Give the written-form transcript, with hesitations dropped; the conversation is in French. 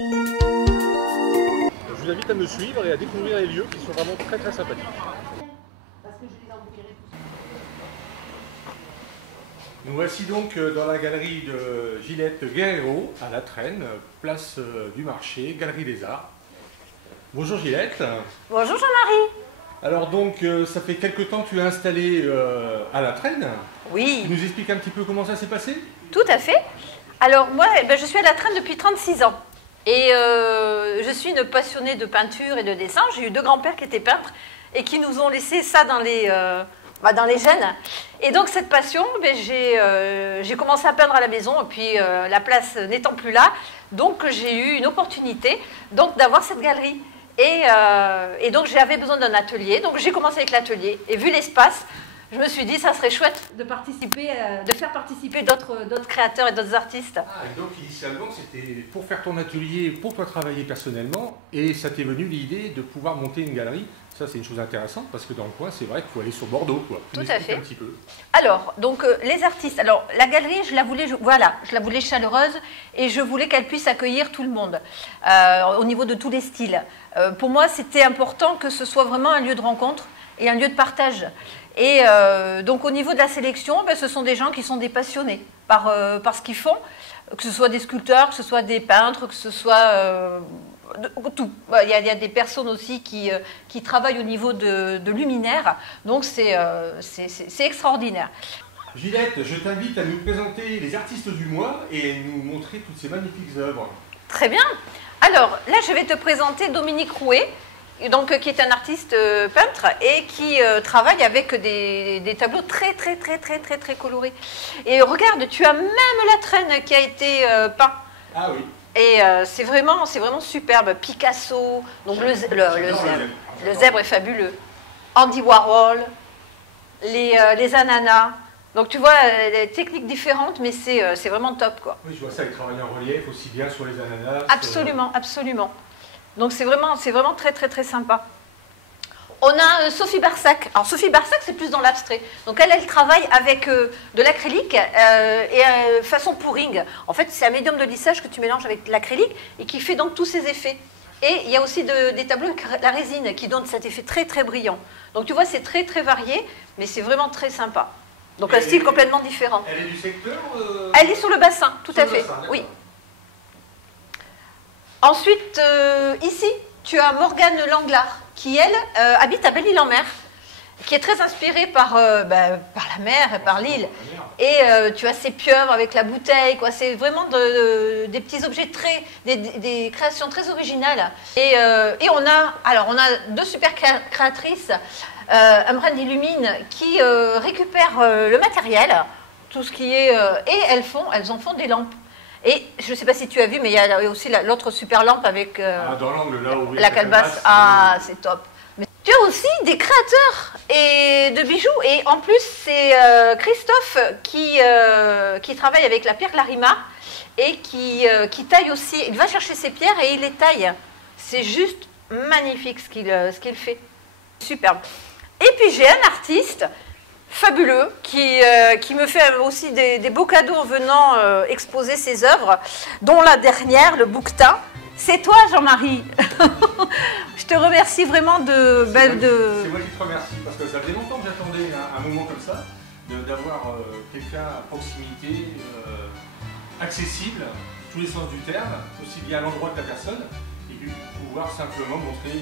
Je vous invite à me suivre et à découvrir les lieux qui sont vraiment très très sympathiques. Nous voici donc dans la galerie de Gilette Guerrero à La Traîne, place du marché, Galerie des Arts. Bonjour Gilette. Bonjour Jean-Marie. Alors donc ça fait quelque temps que tu es installée à La Traîne. Oui. Tu nous expliques un petit peu comment ça s'est passé? Tout à fait. Alors moi, je suis à La Traîne depuis 36 ans. Et je suis une passionnée de peinture et de dessin. J'ai eu deux grands-pères qui étaient peintres et qui nous ont laissé ça dans les gènes. Et donc cette passion, j'ai commencé à peindre à la maison. Et puis la place n'étant plus là, donc j'ai eu une opportunité d'avoir cette galerie. Et donc j'avais besoin d'un atelier. Donc j'ai commencé avec l'atelier. Et vu l'espace, je me suis dit ça serait chouette de faire participer d'autres créateurs et d'autres artistes. Ah, et donc initialement c'était pour faire ton atelier, pour toi travailler personnellement, et ça t'est venu l'idée de pouvoir monter une galerie. Ça c'est une chose intéressante parce que dans le coin c'est vrai qu'il faut aller sur Bordeaux, quoi. Tout à fait. Un petit peu. Alors donc les artistes. Alors la galerie je la voulais chaleureuse et je voulais qu'elle puisse accueillir tout le monde au niveau de tous les styles. Pour moi c'était important que ce soit vraiment un lieu de rencontre et un lieu de partage. Et donc au niveau de la sélection, ce sont des gens qui sont des passionnés par ce qu'ils font, que ce soit des sculpteurs, que ce soit des peintres, que ce soit tout. Il y a des personnes aussi qui travaillent au niveau de luminaires, donc c'est extraordinaire. Gilette, je t'invite à nous présenter les artistes du mois et nous montrer toutes ces magnifiques œuvres. Très bien. Alors là, je vais te présenter Dominique Rouet. Donc, qui est un artiste peintre et qui travaille avec des tableaux très colorés. Et regarde, tu as même La Traîne qui a été peint. Ah oui. Et c'est vraiment superbe. Picasso, donc le zèbre est fabuleux. Andy Warhol, les ananas. Donc tu vois, des techniques différentes, mais c'est vraiment top, quoi. Oui, je vois ça, il travaille en relief aussi bien sur les ananas. Absolument, absolument. Donc c'est vraiment très sympa. On a Sophie Barsac. Alors Sophie Barsac c'est plus dans l'abstrait. Donc elle travaille avec de l'acrylique et façon pouring. En fait c'est un médium de lissage que tu mélanges avec l'acrylique et qui fait donc tous ces effets. Et il y a aussi des tableaux avec la résine qui donnent cet effet très brillant. Donc tu vois c'est très varié mais c'est vraiment très sympa. Donc un style complètement différent. Elle est du secteur Elle est sur le bassin, tout à fait. Oui. Ensuite, ici, tu as Morgane Langlard, qui, elle, habite à Belle-Île-en-Mer, qui est très inspirée par la mer et par l'île. Et tu as ces pieuvres avec la bouteille, quoi. C'est vraiment des petits objets des créations très originales. Et on a deux super créatrices, Ambrand Illumine, qui récupèrent le matériel, tout ce qui est... et elles en font des lampes. Et je ne sais pas si tu as vu, mais il y a aussi l'autre super lampe avec dans l'angle là où la calebasse. Ah, c'est top. Mais tu as aussi des créateurs de bijoux. Et en plus, c'est Christophe qui travaille avec la pierre Larima et qui taille aussi. Il va chercher ses pierres et il les taille. C'est juste magnifique ce qu'il fait. Superbe. Et puis j'ai un artiste fabuleux, qui me fait aussi des beaux cadeaux en venant exposer ses œuvres, dont la dernière, le bouquetin. C'est toi, Jean-Marie. Je te remercie vraiment C'est moi qui te remercie, parce que ça faisait longtemps que j'attendais un moment comme ça, d'avoir quelqu'un à proximité, accessible, tous les sens du terme, aussi bien à l'endroit que la personne, et puis pouvoir simplement montrer